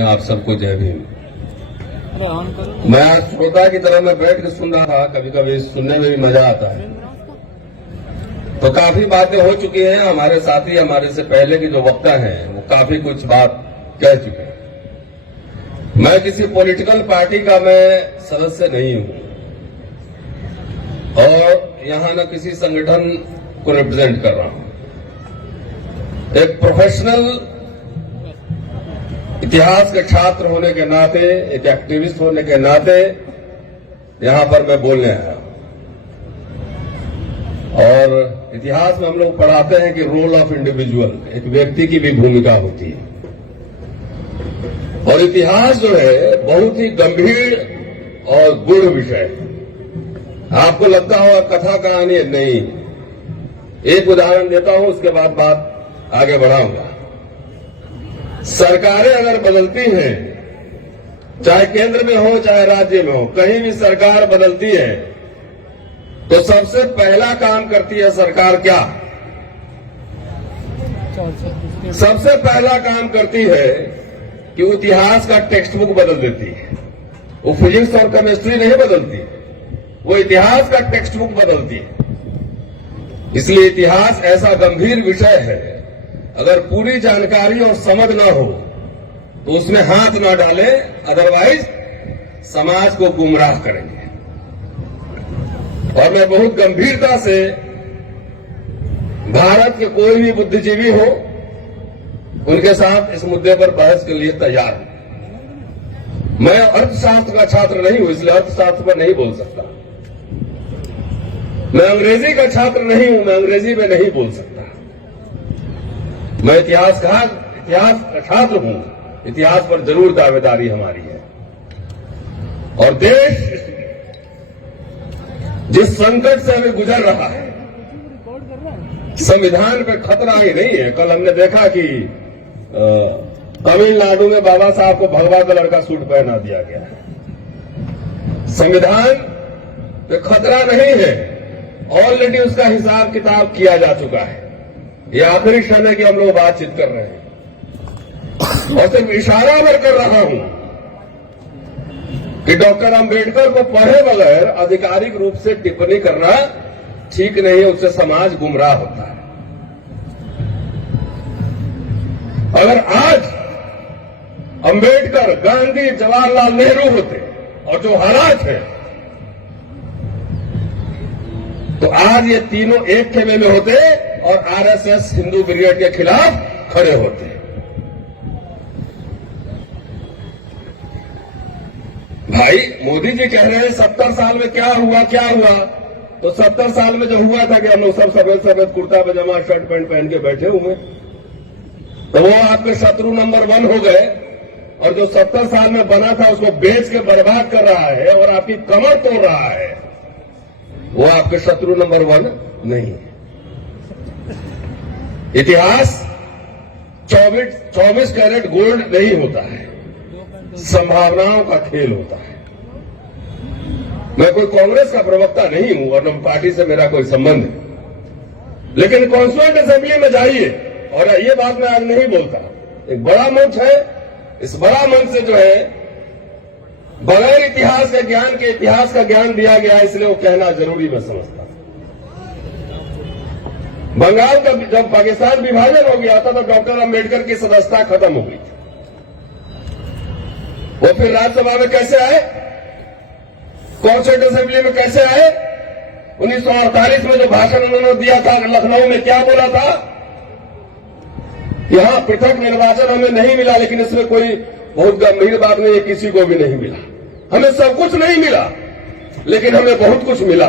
आप सबको जय भीम। मैं आज श्रोता की तरह मैं बैठ के सुन रहा था, कभी कभी सुनने में भी मजा आता है। तो काफी बातें हो चुकी हैं, हमारे साथी हमारे से पहले के जो वक्ता हैं वो काफी कुछ बात कह चुके हैं। मैं किसी पॉलिटिकल पार्टी का मैं सदस्य नहीं हूं और यहां न किसी संगठन को रिप्रेजेंट कर रहा हूं। एक प्रोफेशनल इतिहास के छात्र होने के नाते, एक एक्टिविस्ट होने के नाते यहां पर मैं बोलने आया हूं। और इतिहास में हम लोग पढ़ाते हैं कि रोल ऑफ इंडिविजुअल, एक व्यक्ति की भी भूमिका होती है। और इतिहास जो है बहुत ही गंभीर और गूढ़ विषय है। आपको लगता होगा कथा कहानी नहीं। एक उदाहरण देता हूं, उसके बाद बात आगे बढ़ाऊंगा। सरकारें अगर बदलती हैं, चाहे केंद्र में हो चाहे राज्य में हो, कहीं भी सरकार बदलती है तो सबसे पहला काम करती है सरकार क्या? सबसे पहला काम करती है कि वो इतिहास का टेक्स्ट बुक बदल देती है। वो फिजिक्स और केमिस्ट्री नहीं बदलती, वो इतिहास का टेक्स्ट बुक बदलती है। इसलिए इतिहास ऐसा गंभीर विषय है, अगर पूरी जानकारी और समझ ना हो तो उसमें हाथ ना डालें, अदरवाइज समाज को गुमराह करेंगे। और मैं बहुत गंभीरता से भारत के कोई भी बुद्धिजीवी हो उनके साथ इस मुद्दे पर बहस के लिए तैयार हूं। मैं अर्थशास्त्र का छात्र नहीं हूं, इसलिए अर्थशास्त्र पर नहीं बोल सकता। मैं अंग्रेजी का छात्र नहीं हूं, मैं अंग्रेजी में नहीं बोल सकता। मैं इतिहास का छात्र हूं, इतिहास पर जरूर दावेदारी हमारी है। और देश जिस संकट से हमें गुजर रहा है, संविधान पे खतरा ही नहीं है। कल हमने देखा कि तमिलनाडु में बाबा साहब को भगवा कलर का सूट पहना दिया गया है। संविधान पे खतरा नहीं है, ऑलरेडी उसका हिसाब किताब किया जा चुका है। ये आखिरी क्षण है कि हम लोग बातचीत कर रहे हैं। और सिर्फ इशारा भर कर रहा हूं कि डॉक्टर अंबेडकर को पढ़े बगैर आधिकारिक रूप से टिप्पणी करना ठीक नहीं है, उससे समाज गुमराह होता है। अगर आज अंबेडकर, गांधी, जवाहरलाल नेहरू होते और जो हालात है, तो आज ये तीनों एक खेमे में होते और आरएसएस हिंदू ब्रिगेड के खिलाफ खड़े होते। भाई मोदी जी कह रहे हैं 70 साल में क्या हुआ क्या हुआ, तो 70 साल में जो हुआ था कि हम लोग सब सफेद सफेद कुर्ता पजामा शर्ट पैंट पहन के बैठे हुए, तो वो आपके शत्रु नंबर 1 हो गए। और जो 70 साल में बना था उसको बेच के बर्बाद कर रहा है और आपकी कमर तोड़ रहा है, वो आपके शत्रु नंबर 1 नहीं है। इतिहास 24 कैरेट गोल्ड नहीं होता है, संभावनाओं का खेल होता है। मैं कोई कांग्रेस का प्रवक्ता नहीं हूं और न पार्टी से मेरा कोई संबंध है, लेकिन कॉन्स्टिट्यूएंट असेंबली में जाइए, और ये बात मैं आज नहीं बोलता, एक बड़ा मंच है, इस बड़ा मंच से जो है बगैर इतिहास के ज्ञान के इतिहास का ज्ञान दिया गया, इसलिए वो कहना जरूरी मैं समझता। बंगाल का जब पाकिस्तान विभाजन हो गया था तो डॉक्टर अंबेडकर की सदस्यता खत्म हो गई थी। वो फिर राज्यसभा में कैसे आए, कॉन्स्टिट्यूएंट असेंबली में कैसे आए? 1948 में जो भाषण उन्होंने दिया था लखनऊ में, क्या बोला था? यहां पृथक निर्वाचन हमें नहीं मिला, लेकिन इसमें कोई बहुत गंभीर बात नहीं है, किसी को भी नहीं मिला। हमें सब कुछ नहीं मिला, लेकिन हमें बहुत कुछ मिला।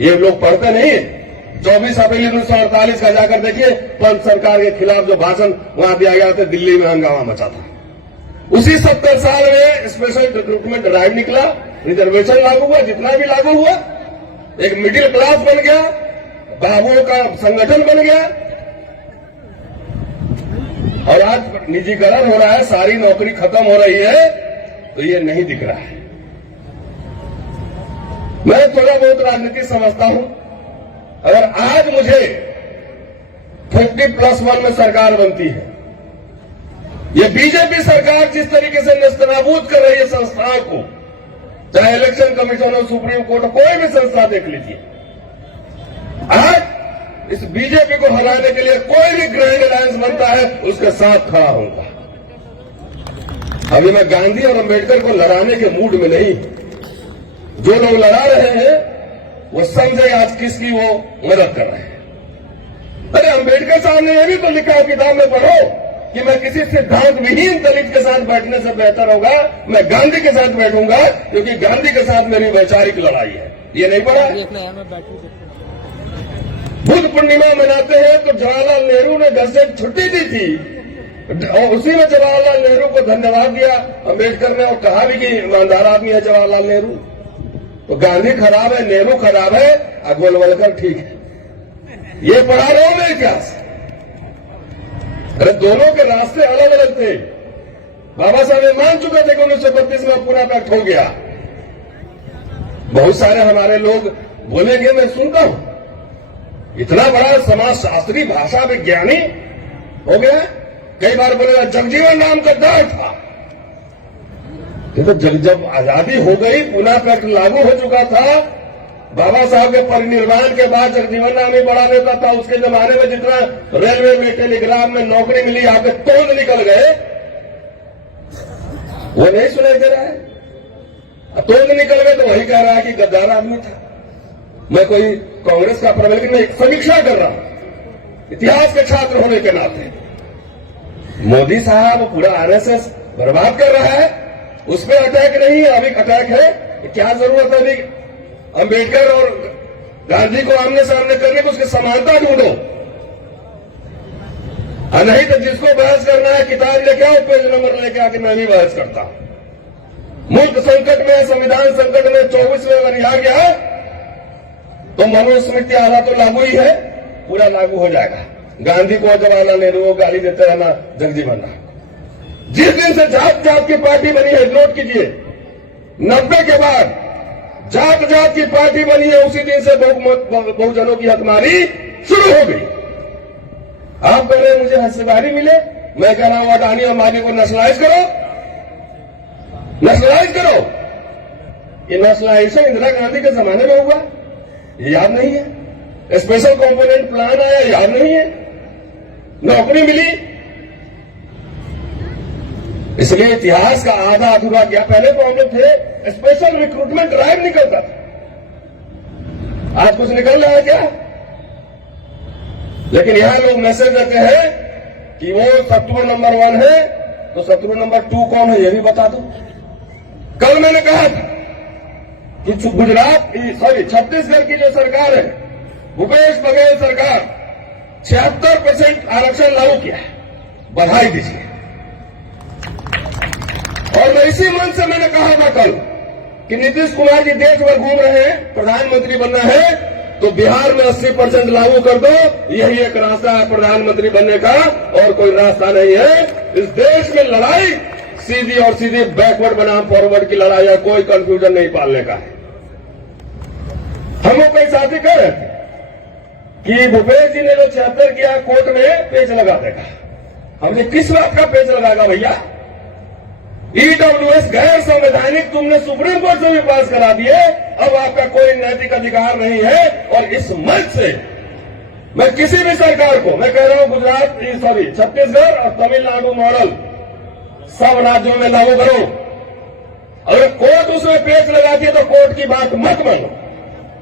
ये लोग पढ़ते नहीं है। 24 अप्रैल 1948 का जाकर देखिए, पंत सरकार के खिलाफ जो भाषण वहां दिया गया था, दिल्ली में हंगामा मचा था। उसी 70 साल में स्पेशल रिक्रूटमेंट ड्राइव निकला, रिजर्वेशन लागू हुआ, जितना भी लागू हुआ, एक मिडिल क्लास बन गया, बाबुओं का संगठन बन गया। और आज निजीकरण हो रहा है, सारी नौकरी खत्म हो रही है, तो ये नहीं दिख रहा है। मैं थोड़ा बहुत राजनीति समझता हूं। अगर आज मुझे 50+1 में सरकार बनती है ये बीजेपी सरकार जिस तरीके से नेस्तनाबूद कर रही है संस्थाओं को, चाहे इलेक्शन कमीशन हो, सुप्रीम कोर्ट, कोई भी संस्था देख लीजिए, आज इस बीजेपी को हराने के लिए कोई भी ग्रैंड अलायंस बनता है उसके साथ खड़ा होगा। अभी मैं गांधी और अंबेडकर को लड़ाने के मूड में नहीं, जो लोग लड़ा रहे हैं वो समझे आज किसकी वो मदद कर रहे हैं। अरे अंबेडकर साहब ने यह भी तो लिखा है किताब में, पढ़ो कि मैं किसी सिद्धांत विहीन दलित के साथ बैठने से बेहतर होगा मैं गांधी के साथ बैठूंगा, क्योंकि गांधी के साथ मेरी वैचारिक लड़ाई है। ये नहीं पढ़ा? बुद्ध पूर्णिमा मनाते हैं तो जवाहरलाल नेहरू ने घर से छुट्टी दी थी और उसी में जवाहरलाल नेहरू को धन्यवाद दिया अंबेडकर ने और कहा भी कि ईमानदार आदमी है जवाहरलाल नेहरू। तो गांधी खराब है, नेहरू खराब है, गोलवलकर ठीक है। ये पढ़ा रहे हो मैं इतिहास। अरे दोनों के रास्ते अलग अलग थे। बाबा साहब ये मान चुके थे कि 1932 में पूरा पैक्ट हो गया। बहुत सारे हमारे लोग बोलेंगे, मैं सुनता हूं, इतना बड़ा समाजशास्त्री, भाषा विज्ञानी हो गया। कई बार बोलेगा जगजीवन राम गद्दार था। तो जब आजादी हो गई, पुनः पैक्ट लागू हो चुका था, बाबा साहब के परिनिर्वाण के बाद जगजीवन राम ही बड़ा नेता था। उसके जमाने में जितना रेलवे में, टेलीग्राफ में नौकरी मिली, यहाँ पे तोड़ निकल गए, वो नहीं सुनाई दे रहा है। तोड़ निकल गए तो वही कह रहा है कि गद्दार आदमी था। मैं कोई कांग्रेस का प्रबंधक नहीं, समीक्षा कर रहा हूं इतिहास के छात्र होने के नाते। मोदी साहब पूरा आरएसएस बर्बाद कर रहा है, उस पर अटैक नहीं है, अभी अटैक है। क्या जरूरत है अभी अंबेडकर और गांधी को आमने सामने करने को? उसकी समानता ढूंढो, और नहीं तो जिसको बहस करना है किताब लेके आओ, पेज नंबर लेके आके मैं भी बहस करता हूं। मुल्क संकट में, संविधान संकट में 24वें अगर आ गया तो मनुस्मृति आधा तो लागू ही है, पूरा लागू हो जाएगा। गांधी को, जवाहरलाल नेहरू को गाली देते रहना, जगजीवन राम। जिस दिन से जात जात की पार्टी बनी है, नोट कीजिए, 90 के बाद जात जात की पार्टी बनी है, उसी दिन से बहुजनों की हकमारी शुरू हो गई। आप कह रहे हैं मुझे हिस्सेदारी मिले, मैं कह रहा हूं अडानी और अंबानी को नेशनलाइज करो, नेशनलाइज करो। ये नेशनलाइजेशन इंदिरा गांधी के जमाने में हुआ, ये याद नहीं है। स्पेशल कंपोनेंट प्लान आया, याद नहीं है। नौकरी मिली। इसलिए इतिहास का आधा अधूरा क्या, पहले तो हम लोग थे स्पेशल रिक्रूटमेंट ड्राइव निकलता था, आज कुछ निकल रहा है क्या? लेकिन यहां लोग मैसेज देते हैं कि वो शत्रु नंबर 1 है, तो शत्रु नंबर 2 कौन है ये भी बता दो। कल मैंने कहा था कि छत्तीसगढ़ की जो सरकार है, भूपेश बघेल सरकार 76% आरक्षण लागू किया है, बधाई दीजिए। और मैं इसी मन से मैंने कहा था कल कि नीतीश कुमार जी देश भर घूम रहे हैं, प्रधानमंत्री बनना है तो बिहार में 80% लागू कर दो, यही एक रास्ता है प्रधानमंत्री बनने का, और कोई रास्ता नहीं है। इस देश में लड़ाई सीधी और सीधी बैकवर्ड बनाम फॉरवर्ड की लड़ाई है, कोई कंफ्यूजन नहीं पालने का है। हम लोग कई साथी कह रहे थे कि भूपेश जी ने जो 76 किया, कोर्ट में पेच लगा देगा। हमने किस बात का पेच लगाएगा भैया? ईडब्ल्यूएस गैर संवैधानिक तुमने सुप्रीम कोर्ट से भी पास करा दिए, अब आपका कोई नैतिक अधिकार नहीं है। और इस मंच से मैं किसी भी सरकार को, मैं कह रहा हूं गुजरात, छत्तीसगढ़ और तमिलनाडु मॉडल सब राज्यों में लागू करो। अगर कोर्ट उसमें पेच लगाती है तो कोर्ट की बात मत मानो,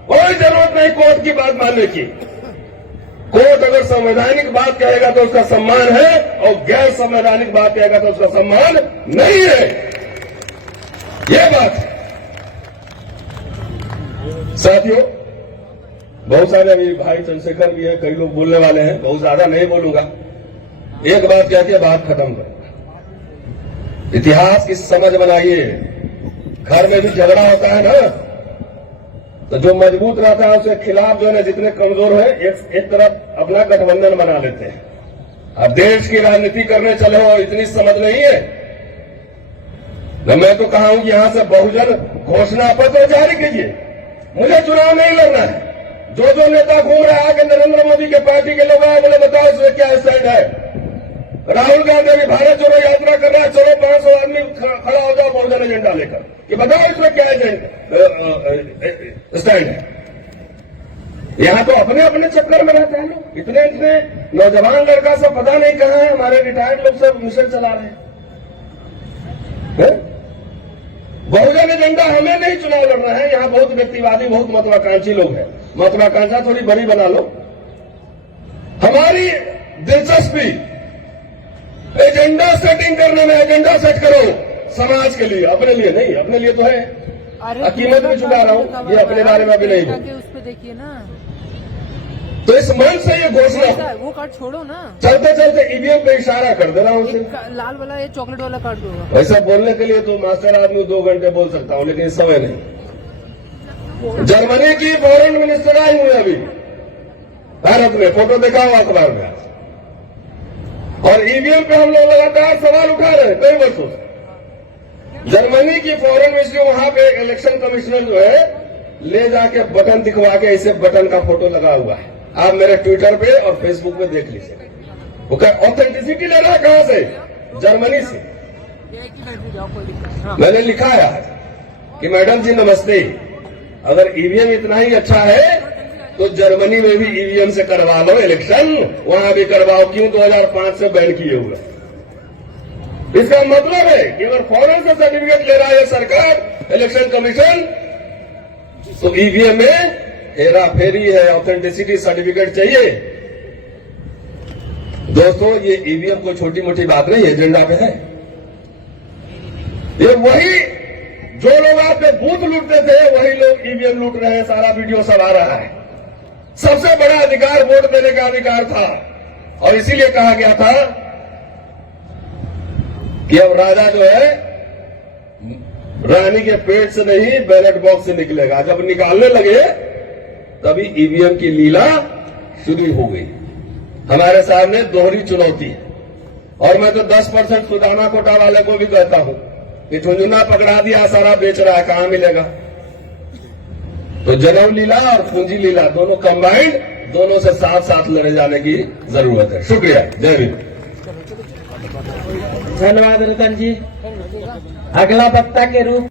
कोई जरूरत नहीं कोर्ट की बात मानने की। कोर्ट अगर संवैधानिक बात कहेगा तो उसका सम्मान है, और गैर संवैधानिक बात कहेगा तो उसका सम्मान नहीं है। ये बात साथियों, बहुत सारे अभी भाई चंद्रशेखर भी है, कई लोग बोलने वाले हैं, बहुत ज्यादा नहीं बोलूंगा। एक बात कह के बात खत्म करूंगा। इतिहास की समझ बनाइए। घर में भी झगड़ा होता है ना, तो जो मजबूत रहता है उसके खिलाफ जो है जितने कमजोर है एक तरफ अपना गठबंधन बना लेते हैं। अब देश की राजनीति करने चले हो, इतनी समझ नहीं है। मैं तो कहा हूं कि यहां से बहुजन घोषणा पत्र जारी कीजिए, मुझे चुनाव नहीं लड़ना है। जो नेता घूम रहा है कि नरेंद्र मोदी के पार्टी के लोग आए, बोले बताओ इसमें क्या स्टैंड है, राहुल गांधी अभी भारत जोड़ो यात्रा कर रहा है, चलो 500 आदमी खड़ा हो जाओ बहुजन एजेंडा लेकर, कि बताओ इसमें क्या स्टैंड है। यहाँ तो अपने अपने चक्कर में रहते हैं लोग। इतने इतने नौजवान लड़का सब पता नहीं कहाँ है, हमारे रिटायर्ड लोग सब मिशन चला रहे हैं। बहुजन एजेंडा हमें नहीं चुनाव लड़ रहे हैं, यहाँ बहुत व्यक्तिवादी, बहुत महत्वाकांक्षी लोग हैं। महत्वाकांक्षा थोड़ी बड़ी बना लो। हमारी दिलचस्पी एजेंडा सेटिंग करने में, एजेंडा सेट करो समाज के लिए, अपने लिए नहीं। अपने लिए तो है, कीमत भी चुका रहा हूं, ये अपने बारे में अभी नहीं है। उस पे देखिए ना, तो इस मंच से ये घोषणा, वो कार्ड छोड़ो ना, चलते चलते ईवीएम पे इशारा कर दे रहा हूँ उसे। लाल वाला ये चॉकलेट वाला कार्ड दो। वैसा बोलने के लिए तो मास्टर आदमी 2 घंटे बोल सकता हूँ, लेकिन इस समय नहीं। जर्मनी की फॉरेन मिनिस्टर आई हुई अभी भारत में, फोटो देखा हुआ अखबार में। और ईवीएम पे हम लोग लगातार सवाल उठा रहे हैं कई वर्षों से। जर्मनी की फॉरेन मिनिस्ट्री, वहां पे इलेक्शन कमिश्नर जो है ले जाके बटन दिखवा के, ऐसे बटन का फोटो लगा हुआ है, आप मेरे ट्विटर पे और फेसबुक पे देख लीजिए। वो ऑथेंटिसिटी ले रहा है कहां से? जर्मनी से। मैंने लिखा है कि मैडम जी नमस्ते, अगर ईवीएम इतना ही अच्छा है तो जर्मनी में भी ईवीएम से करवा लो इलेक्शन, वहां भी करवाओ, क्यों 2005 से बैन किए हुए। इसका मतलब है कि अगर फॉरेन से सर्टिफिकेट ले रहा है सरकार, इलेक्शन कमीशन, तो ईवीएम में हेरा फेरी है, ऑथेंटिसिटी सर्टिफिकेट चाहिए। दोस्तों, ये ईवीएम कोई छोटी मोटी बात नहीं, एजेंडा पे है। ये वही जो लोग आपके बूथ लूटते थे, वही लोग ईवीएम लूट रहे हैं। सारा वीडियो सब आ रहा है। सबसे बड़ा अधिकार वोट देने का अधिकार था, और इसीलिए कहा गया था कि अब राजा जो है रानी के पेट से नहीं, बैलेट बॉक्स से निकलेगा। जब निकालने लगे तभी ईवीएम की लीला शुरू हो गई। हमारे सामने दोहरी चुनौती है। और मैं तो 10% सुदामा कोटा वाले को भी कहता हूं कि झुंझुना पकड़ा दिया, सारा बेच रहा है, कहां मिलेगा? तो जनम लीला और पूंजी लीला दोनों कंबाइंड, दोनों से साथ साथ लड़े जाने की जरूरत है। शुक्रिया, जय हिंद। धन्यवाद रतन जी। अगला वक्ता के रूप